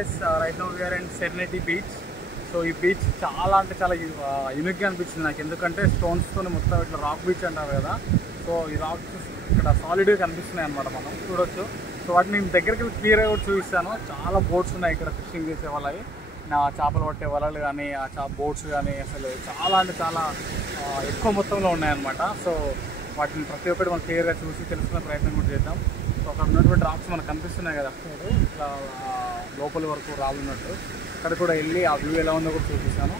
guys, right now we are in Serenity Beach. So ఈ beach చాలా అంటే చాలా యూనిక్గా అనిపించింది నాకు. ఎందుకంటే స్టోన్స్తో మొత్తం ఇట్లా రాక్ బీచ్ అంటారు కదా. సో ఈ రాక్స్ ఇక్కడ సాలిడ్గా కనిపిస్తున్నాయి అనమాట, మనం చూడొచ్చు. సో వాటిని నేను దగ్గరికి క్లియర్గా కూడా చూపిస్తాను. చాలా బోట్స్ ఉన్నాయి ఇక్కడ, ఫిషింగ్ చేసే వాళ్ళవి, నా చేపలు పట్టే వలలు కానీ ఆ బోట్స్ కానీ అసలు చాలా అంటే చాలా ఎక్కువ మొత్తంలో ఉన్నాయన్నమాట. సో వాటిని ప్రతి ఒక్కటి మనం క్లియర్గా చూసి తెలుసుకునే ప్రయత్నం కూడా చేద్దాం. సో అక్కడ ఉన్నటువంటి రాక్స్ మనకు కనిపిస్తున్నాయి కదా, ఇట్లా లోపలి వరకు రాలున్నట్టు. అక్కడ కూడా వెళ్ళి ఆ వ్యూ ఎలా ఉందో కూడా చూపిస్తాను.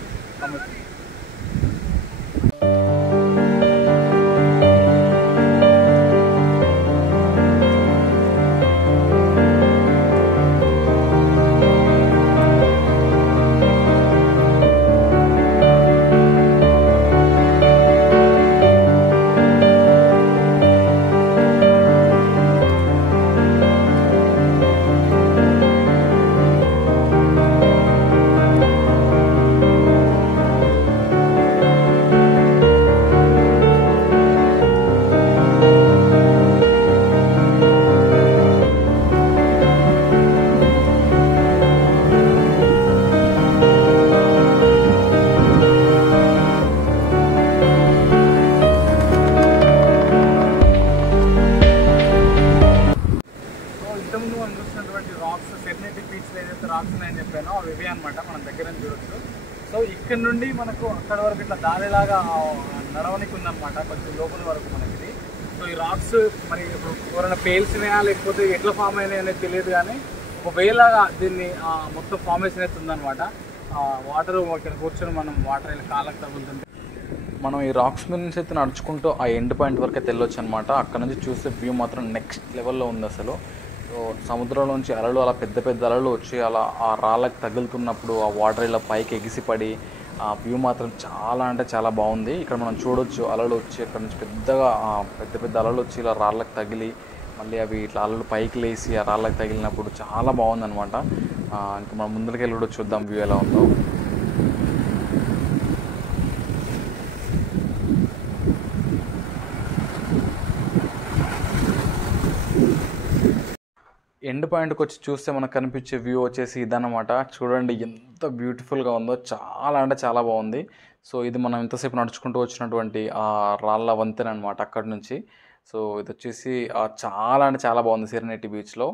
ఇంతకుముందు మనం చూసినటువంటి రాక్స్, సెరెనిటీ బీచ్లో ఏదైతే రాక్స్ ఉన్నాయని చెప్పానో అవి ఇవే అనమాట, మనం దగ్గర చూడొచ్చు. సో ఇక్కడ నుండి మనకు అక్కడ వరకు ఇట్లా దారిలాగా నడవనికి ఉందన్నమాట, కొంచెం లోపల వరకు మనకి. సో ఈ రాక్స్ మరి ఇప్పుడు ఎవరైనా పేల్సినాయా లేకపోతే ఎట్లా ఫామ్ అయినాయి అనేది తెలియదు, కానీ ఒక వేలాగా దీన్ని మొత్తం ఫార్మేషన్ అయితే ఉందన్నమాట. వాటర్ ఇక్కడ కూర్చొని మనం వాటర్ ఇలా కాళ్ళకి తగులుతుంది. మనం ఈ రాక్స్ మీద నుంచి అయితే నడుచుకుంటూ ఆ ఎండ్ పాయింట్ వరకు అయితే వెళ్ళొచ్చు అనమాట. అక్కడ నుంచి చూస్తే వ్యూ మాత్రం నెక్స్ట్ లెవెల్లో ఉంది అసలు. సో సముద్రంలోంచి అలలు, అలా పెద్ద పెద్ద అలలు వచ్చి అలా ఆ రాళ్ళకి తగులుతున్నప్పుడు ఆ వాటర్ ఇలా పైకి ఎగిసిపడి ఆ వ్యూ మాత్రం చాలా అంటే చాలా బాగుంది. ఇక్కడ మనం చూడొచ్చు అలలు వచ్చి అక్కడ నుంచి పెద్ద పెద్ద అలలు వచ్చి ఇలా రాళ్ళకి తగిలి మళ్ళీ అవి ఇట్లా అలలు పైకి లేసి ఆ రాళ్ళకి తగిలినప్పుడు చాలా బాగుందన్నమాట. ఇంకా మనం ముందుకు వెళ్ళి కూడా చూద్దాం వ్యూ ఎలా ఉందో. ఎండ్ పాయింట్కి వచ్చి చూస్తే మనకు కనిపించే వ్యూ వచ్చేసి ఇదన్నమాట. చూడండి ఎంత బ్యూటిఫుల్గా ఉందో, చాలా అంటే చాలా బాగుంది. సో ఇది మనం ఇంతసేపు నడుచుకుంటూ వచ్చినటువంటి ఆ రాళ్ళ వంతెన అనమాట అక్కడి నుంచి. సో ఇది వచ్చేసి చాలా అంటే చాలా బాగుంది సెరెనిటీ బీచ్లో.